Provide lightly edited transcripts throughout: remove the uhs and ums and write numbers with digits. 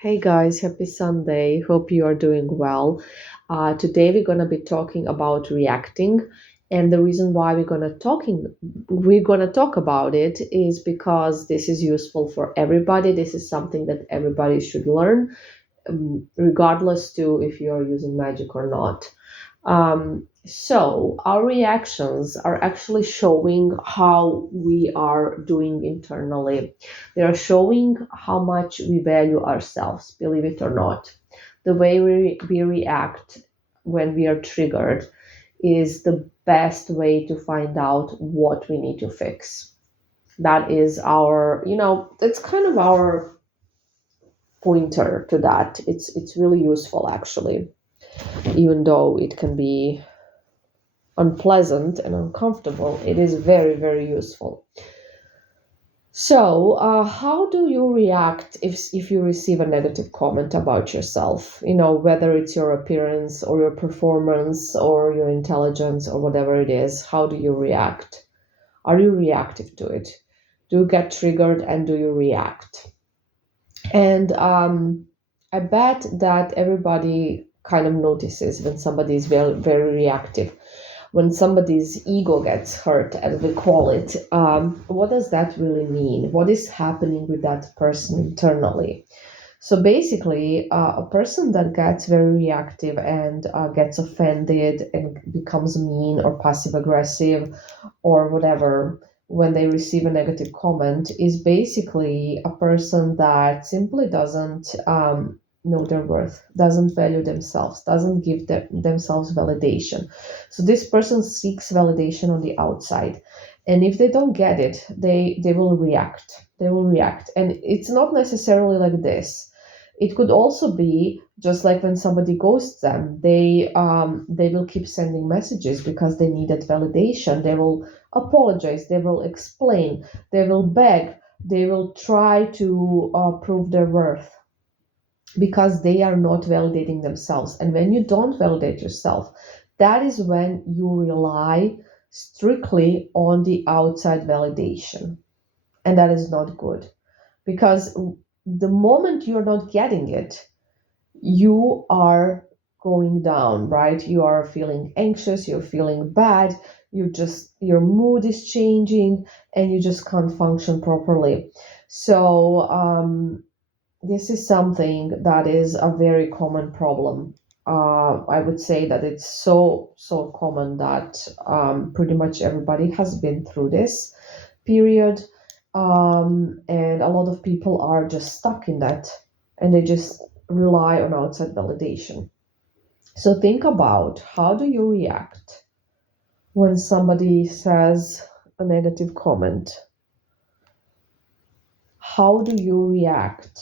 Hey guys, happy Sunday. Hope you are doing well. Today we're gonna be talking about reacting, and the reason why we're gonna talk about it is because this is useful for everybody. This is something that everybody should learn, regardless to if you're using magic or not. So our reactions are actually showing how we are doing internally. They are showing how much we value ourselves, believe it or not. The way we react when we are triggered is the best way to find out what we need to fix. That is it's kind of our pointer to that. It's really useful actually, even though it can be unpleasant and uncomfortable, it is very, very useful. So, how do you react if you receive a negative comment about yourself? Whether it's your appearance or your performance or your intelligence or whatever it is, how do you react? Are you reactive to it? Do you get triggered and do you react? And I bet that everybody kind of notices when somebody is very, very reactive, when somebody's ego gets hurt, as we call it. What does that really mean? What is happening with that person internally? So basically, a person that gets very reactive and gets offended and becomes mean or passive aggressive or whatever when they receive a negative comment is basically a person that simply doesn't know their worth, doesn't value themselves, doesn't give themselves validation. So this person seeks validation on the outside. And if they don't get it, they will react. They will react. And it's not necessarily like this. It could also be just like when somebody ghosts them, they will keep sending messages because they need that validation. They will apologize, they will explain, they will beg, they will try to prove their worth because they are not validating themselves. And when you don't validate yourself, that is when you rely strictly on the outside validation. And that is not good because the moment you're not getting it, you are going down, right? You are feeling anxious, you're feeling bad, your mood is changing, and you just can't function properly. So, this is something that is a very common problem. I would say that it's so common that pretty much everybody has been through this period, and a lot of people are just stuck in that, and they just rely on outside validation. So think about, how do you react when somebody says a negative comment? How do you react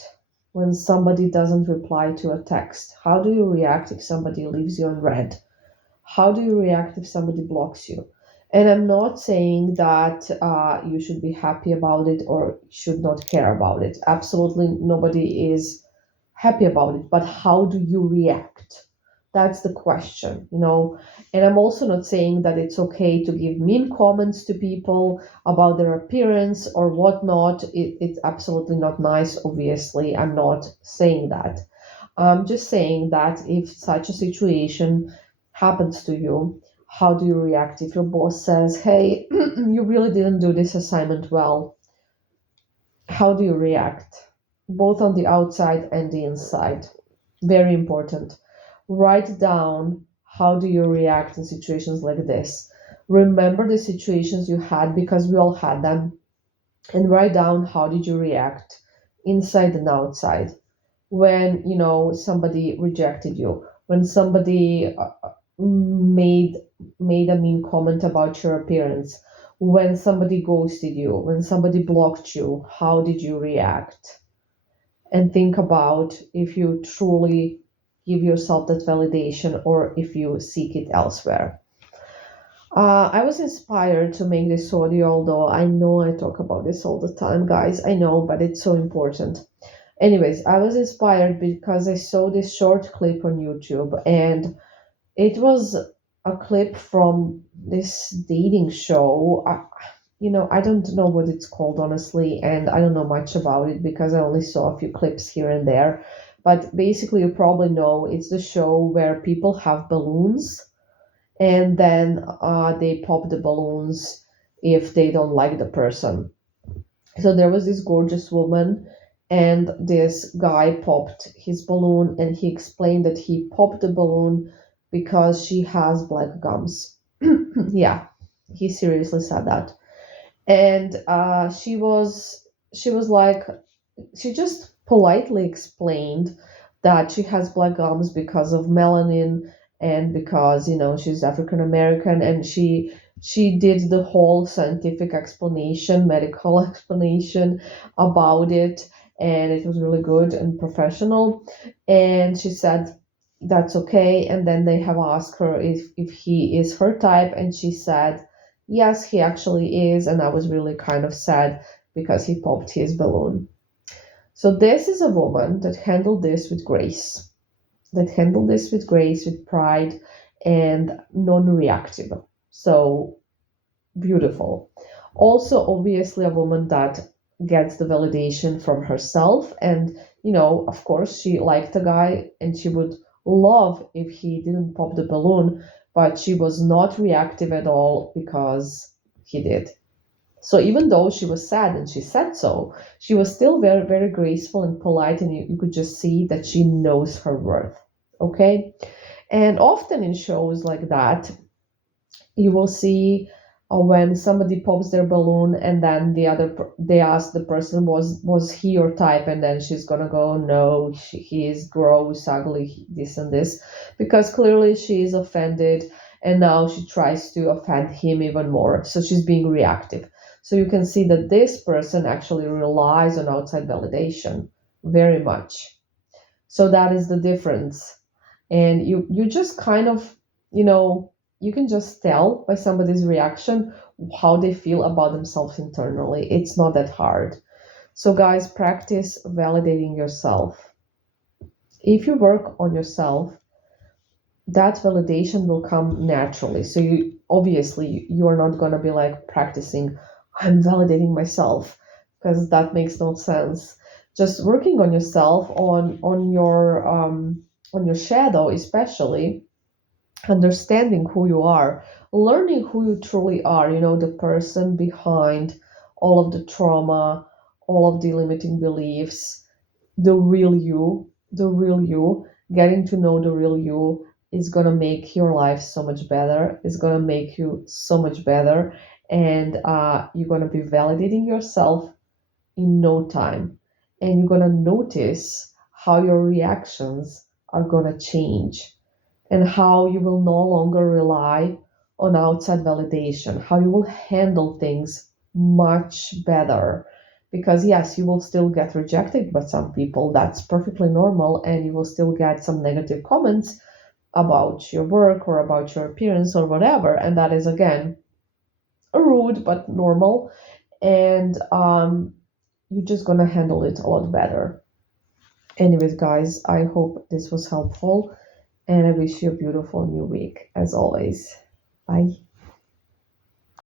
when somebody doesn't reply to a text? How do you react if somebody leaves you on red? How do you react if somebody blocks you? And I'm not saying that you should be happy about it or should not care about it. Absolutely nobody is happy about it. But how do you react? That's the question, you know. And I'm also not saying that it's okay to give mean comments to people about their appearance or whatnot. It's absolutely not nice, obviously. I'm not saying that. I'm just saying that if such a situation happens to you, how do you react if your boss says, hey, you really didn't do this assignment well? How do you react? Both on the outside and the inside. Very important. Write down, how do you react in situations like this. Remember the situations you had because we all had them, and write down, how did you react inside and outside when somebody rejected you, when somebody made made a mean comment about your appearance, when somebody ghosted you, when somebody blocked you. How did you react? And think about if you truly give yourself that validation or if you seek it elsewhere. I was inspired to make this audio, although I know I talk about this all the time, guys. I know, but it's so important. Anyways, I was inspired because I saw this short clip on YouTube, and it was a clip from this dating show. I don't know what it's called honestly, and I don't know much about it because I only saw a few clips here and there. But basically, you probably know it's the show where people have balloons and then they pop the balloons if they don't like the person. So there was this gorgeous woman, and this guy popped his balloon, and he explained that he popped the balloon because she has black gums. Yeah, he seriously said that. And she was like, she just politely explained that she has black gums because of melanin, and because she's African American, and she did the whole scientific explanation, medical explanation about it, and it was really good and professional. And she said that's okay, and then they have asked her if he is her type, and she said yes, he actually is, and I was really kind of sad because he popped his balloon. So this is a woman that handled this with grace, with pride, and non-reactive. So beautiful. Also, obviously, a woman that gets the validation from herself, and of course, she liked the guy, and she would love if he didn't pop the balloon, but she was not reactive at all because he did. So even though she was sad and she said so, she was still very, very graceful and polite, and you could just see that she knows her worth. Okay? And often in shows like that, you will see when somebody pops their balloon, and then they ask the person, was he your type, and then she's gonna go, no, he is gross, ugly, this and this, because clearly she is offended, and now she tries to offend him even more, so she's being reactive. So you can see that this person actually relies on outside validation very much. So that is the difference. And you just kind of, you know you can just tell by somebody's reaction how they feel about themselves internally. It's not that hard. So guys, practice validating yourself. If you work on yourself, that validation will come naturally. So you obviously, you are not going to be like practicing, I'm validating myself, because that makes no sense. Just working on yourself, on your shadow, especially understanding who you are, learning who you truly are, the person behind all of the trauma, all of the limiting beliefs, the real you, getting to know the real you is going to make your life so much better. It's going to make you so much better. And you're going to be validating yourself in no time. And you're going to notice how your reactions are going to change, and how you will no longer rely on outside validation, how you will handle things much better. Because, yes, you will still get rejected by some people, that's perfectly normal, and you will still get some negative comments about your work or about your appearance or whatever, and that is again rude but normal. And you're just gonna handle it a lot better. Anyways, guys, I hope this was helpful, and I wish you a beautiful new week as always. Bye.